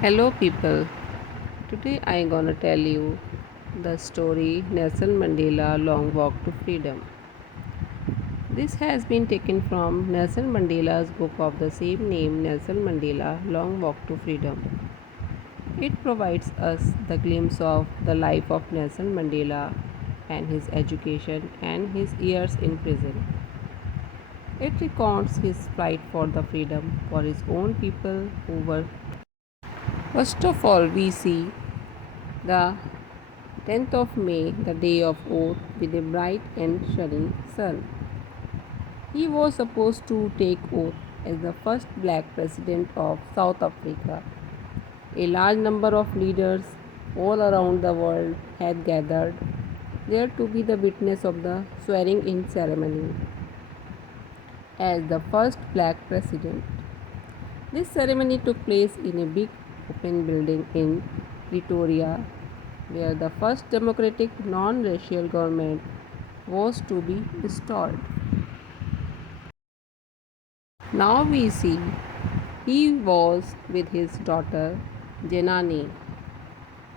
Hello, people. Today I'm gonna tell you the story Nelson Mandela Long Walk to Freedom. This has been taken from Nelson Mandela's book of the same name, Nelson Mandela Long Walk to Freedom. It provides us the glimpse of the life of Nelson Mandela and his education and his years in prison. It recounts his fight for the freedom for his own people who were. First of all, we see the 10th of May, the day of oath, with a bright and shining sun. He was supposed to take oath as the first black president of South Africa. A large number of leaders all around the world had gathered there to be the witness of the swearing in ceremony as the first black president. This ceremony took place in a big open building in Pretoria, where the first democratic non racial government was to be installed. Now we see he was with his daughter Janani.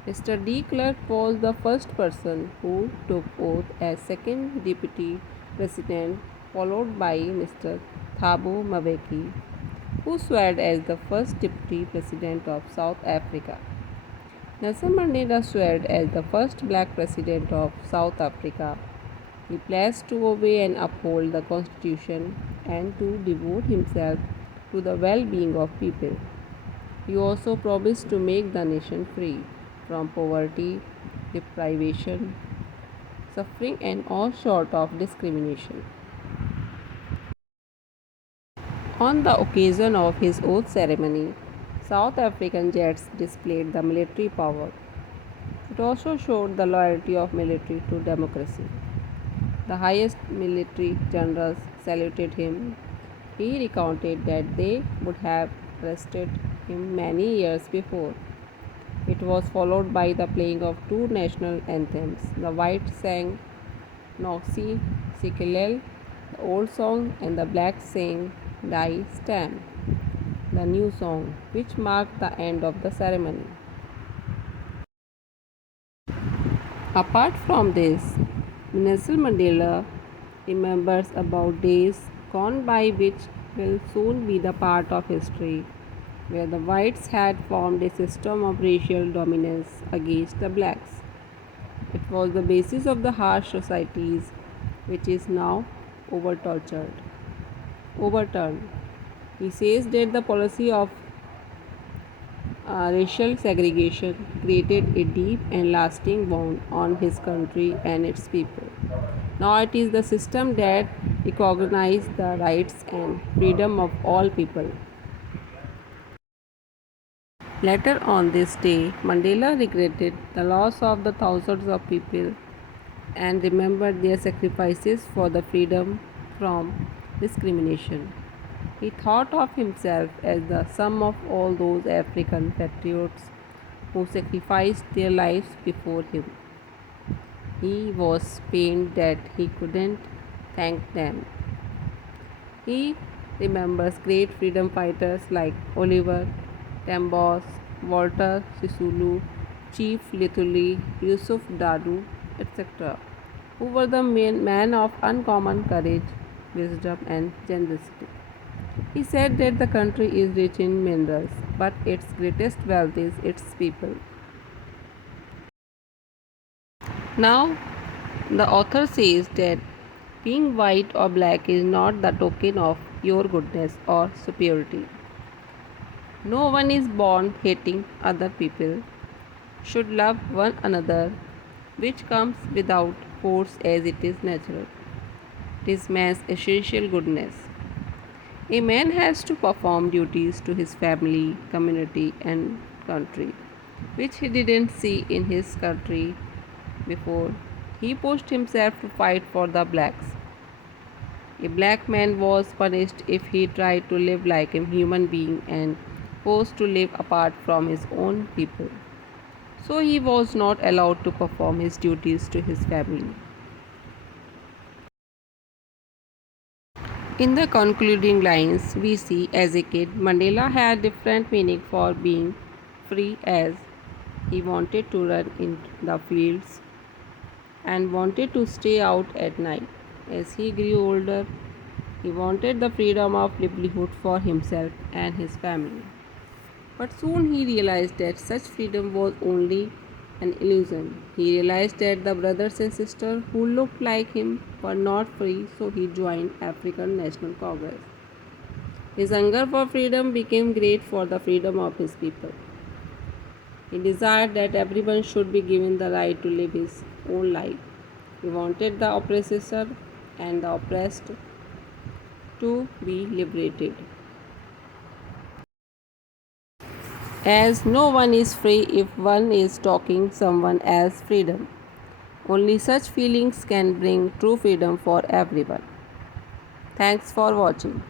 Mr. De Klerk was the first person who took oath as second deputy president, followed by Mr. Thabo Mbeki, who swore as the first deputy president of South Africa. Nelson Mandela swore as the first black president of South Africa. He pledged to obey and uphold the Constitution and to devote himself to the well being of people. He also promised to make the nation free from poverty, deprivation, suffering, and all sort of discrimination. On the occasion of his oath ceremony, South African jets displayed the military power. It also showed the loyalty of military to democracy. The highest military generals saluted him. He recounted that they would have arrested him many years before. It was followed by the playing of two national anthems. The white sang Noxie Sikelel, the old song, and the black sang Die Stam, the new song, which marked the end of the ceremony. Apart from this, Nelson Mandela remembers about days gone by which will soon be the part of history, where the whites had formed a system of racial dominance against the blacks. It was the basis of the harsh societies which is now overturned. He says that the policy of racial segregation created a deep and lasting bond on his country and its people. Now it is the system that recognizes the rights and freedom of all people. Later on this day, Mandela regretted the loss of the thousands of people and remembered their sacrifices for the freedom from discrimination. He thought of himself as the sum of all those African patriots who sacrificed their lives before him. He was pained that he couldn't thank them. He remembers great freedom fighters like Oliver Tambos, Walter Sisulu, Chief Lithuli, Yusuf Dadu, etc., who were the men of uncommon courage, wisdom, and generosity. He said that the country is rich in minerals, but its greatest wealth is its people. Now, the author says that being white or black is not the token of your goodness or superiority. No one is born hating other people, should love one another, which comes without force as it is natural. It is man's essential goodness. A man has to perform duties to his family, community, and country, which he didn't see in his country before. He pushed himself to fight for the blacks. A black man was punished if he tried to live like a human being and forced to live apart from his own people. So he was not allowed to perform his duties to his family. In the concluding lines, we see as a kid, Mandela had different meaning for being free as he wanted to run in the fields and wanted to stay out at night. As he grew older, he wanted the freedom of livelihood for himself and his family. But soon he realized that such freedom was only an illusion. He realized that the brothers and sisters who looked like him were not free, so he joined African National Congress. His hunger for freedom became great for the freedom of his people. He desired that everyone should be given the right to live his own life. He wanted the oppressor and the oppressed to be liberated. As no one is free if one is talking someone else's freedom. Only such feelings can bring true freedom for everyone. Thanks for watching.